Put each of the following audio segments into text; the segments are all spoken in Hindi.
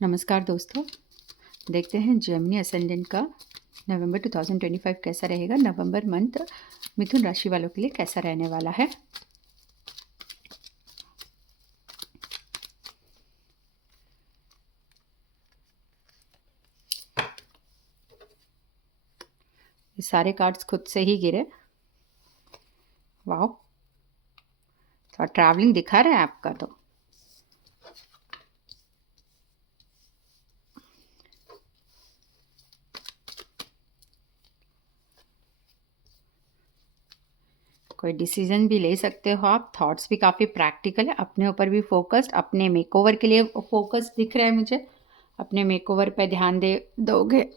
नमस्कार दोस्तों। देखते हैं जेमिनी असेंडेंट का नवंबर 2025 कैसा रहेगा। नवंबर मंथ मिथुन राशि वालों के लिए कैसा रहने वाला है। ये सारे कार्ड्स खुद से ही गिरे। वाह, थोड़ा ट्रैवलिंग दिखा रहा है आपका। तो कोई डिसीजन भी ले सकते हो आप। थॉट्स भी काफ़ी प्रैक्टिकल है, अपने ऊपर भी फोकस्ड, अपने मेकओवर के लिए फोकस्ड दिख रहा है मुझे। अपने मेकओवर पे ध्यान दे दोगे।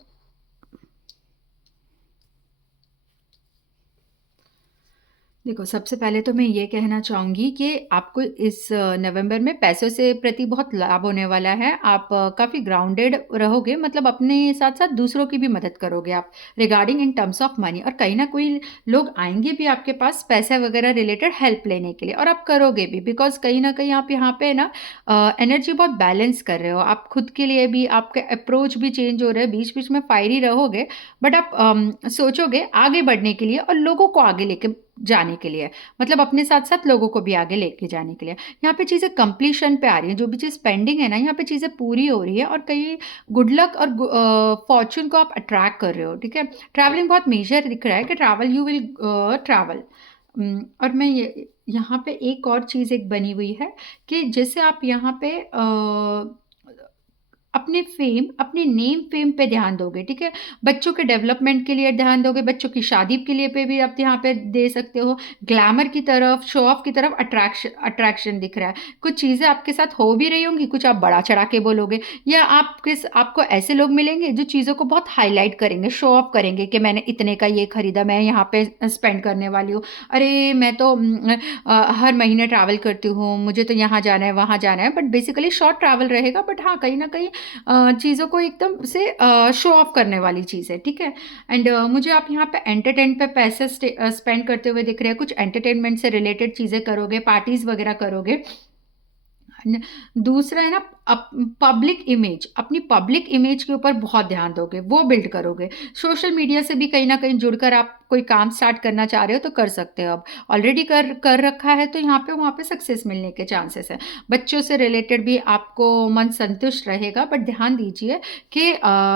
देखो, सबसे पहले तो मैं ये कहना चाहूँगी कि आपको इस नवंबर में पैसों से प्रति बहुत लाभ होने वाला है। आप काफ़ी ग्राउंडेड रहोगे, मतलब अपने साथ-साथ दूसरों की भी मदद करोगे आप regarding in terms of money. और कहीं न कोई लोग आएँगे भी आपके पास पैसे वगैरह रिलेटेड हेल्प लेने के लिए, और आप करोगे भी, बिकॉज़ कहीं न कहीं आप यहाँ पे ना एनर्जी बहुत बैलेंस कर रहे हो। आप खुद के लिए भी, आपका अप्रोच भी चेंज हो रहा है, बीच-बीच में फायरी रहोगे, बट आप सोचोगे आगे बढ़ने के लिए और लोगों को आगे लेके जाने के लिए, मतलब अपने साथ-साथ लोगों को भी आगे लेके जाने के लिए। यहाँ पे चीज़ें कंप्लीशन पे आ रही हैं, जो भी चीज़ पेंडिंग है ना, यहाँ पे चीज़ें पूरी हो रही है। और कहीं गुड लक और फॉर्च्यून को आप अट्रैक्ट कर रहे हो, ठीक है? ट्रैवलिंग बहुत मेजर दिख रहा है कि ट्रैवल यू विल ट्रैवल। और मैं ये यहाँ पे एक और चीज़ एक बनी हुई है कि जैसे आप यहाँ पे अपने फ़ेम, अपने नेम फ़ेम पे ध्यान दोगे, ठीक है? बच्चों के डेवलपमेंट के लिए ध्यान दोगे, बच्चों की शादी के लिए पे भी आप यहाँ पे दे सकते हो। ग्लैमर की तरफ, शो ऑफ की तरफ अट्रैक्शन दिख रहा है। कुछ चीज़ें आपके साथ हो भी रही होंगी, कुछ आप बढ़ा-चढ़ा के बोलोगे, या आपको ऐसे लोग मिलेंगे जो चीज़ों को बहुत हाइलाइट करेंगे, शो ऑफ करेंगे कि मैंने इतने का ये खरीदा, मैं यहाँ पे स्पेंड करने वाली हूँ। अरे! मैं तो हर महीने ट्रैवल करती हूँ, मुझे तो यहाँ जाना है, वहाँ जाना है। बट बेसिकली शॉर्ट ट्रैवल रहेगा, बट हाँ, कहीं न कहीं चीज़ों को एकदम से शो ऑफ करने वाली चीज़ है, ठीक है? एंड मुझे आप यहाँ पे एंटरटेन पे पैसे स्पेंड करते हुए दिख रहे हैं। कुछ एंटरटेनमेंट से रिलेटेड चीज़ें करोगे, पार्टीज़ वगैरह करोगे। न दूसरा है ना, पब्लिक इमेज, अपनी पब्लिक इमेज के ऊपर बहुत ध्यान दोगे, वो बिल्ड करोगे। सोशल मीडिया से भी कहीं न कहीं जुड़कर आप कोई काम स्टार्ट करना चाह रहे हो तो कर सकते हो अब। ऑलरेडी कर कर रखा है तो यहाँ पे वहाँ पे सक्सेस मिलने के चांसेस हैं। बच्चों से रिलेटेड भी आपको मन संतुष्ट रहेगा, बट ध्यान दीजिए कि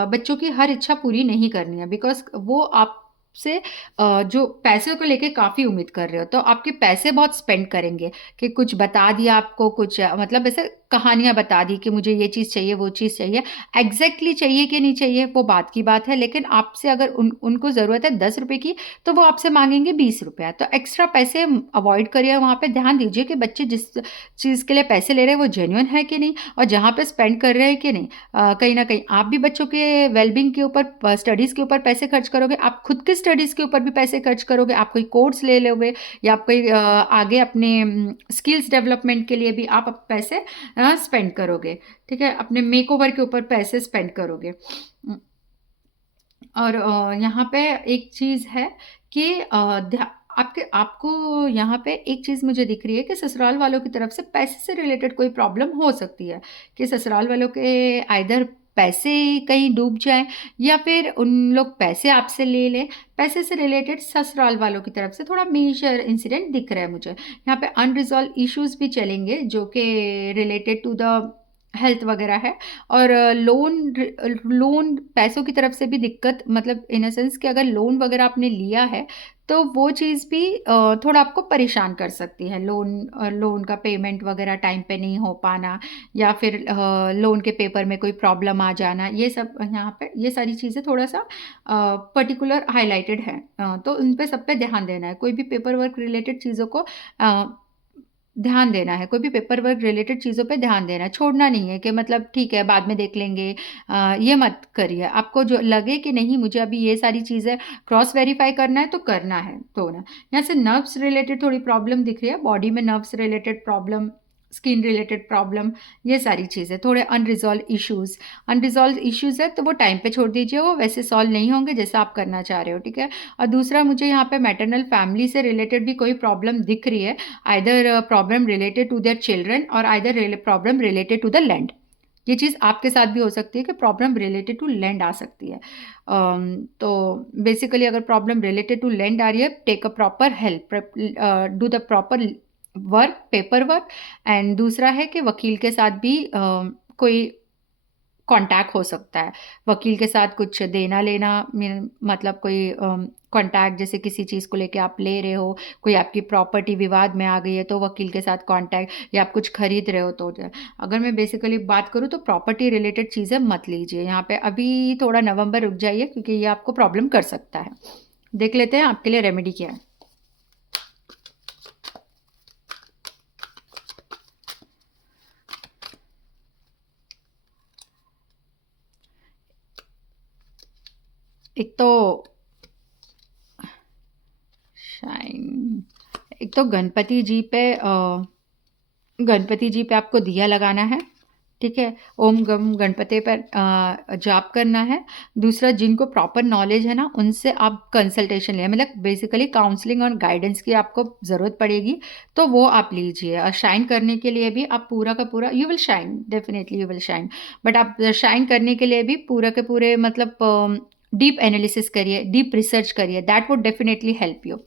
बच्चों की हर इच्छा पूरी नहीं करनी है, बिकॉज़ वो आपसे जो पैसे को लेके काफ़ी उम्मीद कर रहे हो, तो आपके पैसे बहुत स्पेंड करेंगे कि कुछ बता दिया आपको, कुछ मतलब ऐसे कहानियाँ बता दी कि मुझे ये चीज़ चाहिए, वो चीज़ चाहिए। एग्ज़ैक्टली चाहिए कि नहीं चाहिए वो बात की बात है, लेकिन आपसे अगर उनको ज़रूरत है ₹10 की, तो वो आपसे माँगेंगे ₹20। तो एक्स्ट्रा पैसे अवॉइड करिए, वहाँ पे ध्यान दीजिए कि बच्चे जिस चीज़ के लिए पैसे ले रहे हैं वो जेन्युइन है कि नहीं, और जहाँ पे स्पेंड कर रहे हैं कि नहीं। कहीं न कहीं आप भी बच्चों के वेल-बीइंग के ऊपर, स्टडीज़ के ऊपर पैसे खर्च करोगे, आप खुद की स्टडीज़ के ऊपर भी पैसे खर्च करोगे, आप कोई कोर्स ले लोगे, या आप कोई आगे अपने स्किल्स डेवलपमेंट के लिए भी आप पैसे स्पेंड करोगे, ठीक है? अपने मेकओवर के ऊपर पैसे स्पेंड करोगे। और यहाँ पे एक चीज़ है कि आपको यहाँ पे एक चीज़ मुझे दिख रही है कि ससुराल वालों की तरफ से पैसे से रिलेटेड कोई प्रॉब्लम हो सकती है, कि ससुराल वालों के आइदर पैसे कहीं डूब जाएँ, या फिर उन लोग पैसे आपसे ले लें। पैसे से रिलेटेड ससुराल वालों की तरफ से थोड़ा मेजर इंसिडेंट दिख रहा है मुझे। यहाँ पे अनरिज़ॉल्व इश्यूज़ भी चलेंगे, जो कि रिलेटेड टू द हेल्थ वगैरह है। और लोन पैसों की तरफ से भी दिक्कत, मतलब इन अ सेंस कि अगर लोन वगैरह आपने लिया है, तो वो चीज़ भी थोड़ा आपको परेशान कर सकती है। लोन का पेमेंट वगैरह टाइम पे नहीं हो पाना, या फिर लोन के पेपर में कोई प्रॉब्लम आ जाना, ये सब यहाँ पे ये सारी चीज़ें थोड़ा-सा पर्टिकुलर हाइलाइटेड हैं। तो उन पे सब पे ध्यान देना है। कोई भी पेपर वर्क रिलेटेड चीज़ों को ध्यान देना है, कोई भी पेपर वर्क रिलेटेड चीज़ों पे ध्यान देना है, छोड़ना नहीं है कि मतलब ठीक है बाद में देख लेंगे। ये मत करिए। आपको जो लगे कि नहीं मुझे अभी ये सारी चीज़ें क्रॉस वेरीफ़ाई करना है तो करना है, तो ना। यहाँ से नर्व्स रिलेटेड थोड़ी प्रॉब्लम दिख रही है, बॉडी में nerves related problem, skin related problem, ये सारी चीज़ें, थोड़े अनरिज़ॉल्व्ड इश्यूज़ है, तो वो टाइम पे छोड़ दीजिए, वो वैसे सॉल्व नहीं होंगे जैसा आप करना चाह रहे हो, ठीक है? और दूसरा, मुझे यहाँ पे मैटरनल फैमिली से रिलेटेड भी कोई प्रॉब्लम दिख रही है। Either problem related to their children, और either problem related to the land. ये चीज़ आपके साथ भी हो सकती है कि प्रॉब्लम रिलेटेड टू लैंड आ सकती है। तो बेसिकली अगर प्रॉब्लम रिलेटेड टू लैंड आ रही है, take a proper help, do the proper work, paper work. And दूसरा है कि वकील के साथ भी कोई कॉन्टैक्ट हो सकता है। वकील के साथ कुछ देना लेना, मतलब कोई कॉन्टैक्ट, जैसे किसी चीज़ को लेके आप ले रहे हो, कोई आपकी प्रॉपर्टी विवाद में आ गई है तो वकील के साथ कॉन्टैक्ट, या आप कुछ खरीद रहे हो तो अगर मैं बेसिकली बात करूँ तो प्रॉपर्टी रिलेटेड चीज़ें मत लीजिए यहाँ पे। अभी थोड़ा नवंबर रुक जाइए, क्योंकि ये आपको प्रॉब्लम कर सकता है। देख लेते हैं आपके लिए रेमेडी क्या है। एक तो शाइन एक तो गणपति जी पे आपको दिया लगाना है, ठीक है। ओम गम गणपति पर जाप करना है। दूसरा, जिनको प्रॉपर नॉलेज है ना, उनसे आप कंसल्टेशन लें, मतलब बेसिकली काउंसलिंग और गाइडेंस की आपको ज़रूरत पड़ेगी, तो वो आप लीजिए। और शाइन करने के लिए भी आप पूरा का पूरा, you will shine, definitely you will shine. But आप शाइन करने के लिए भी पूरा के पूरे मतलब डीप एनालिसिस करिए, डीप रिसर्च करिए, that would definitely help you.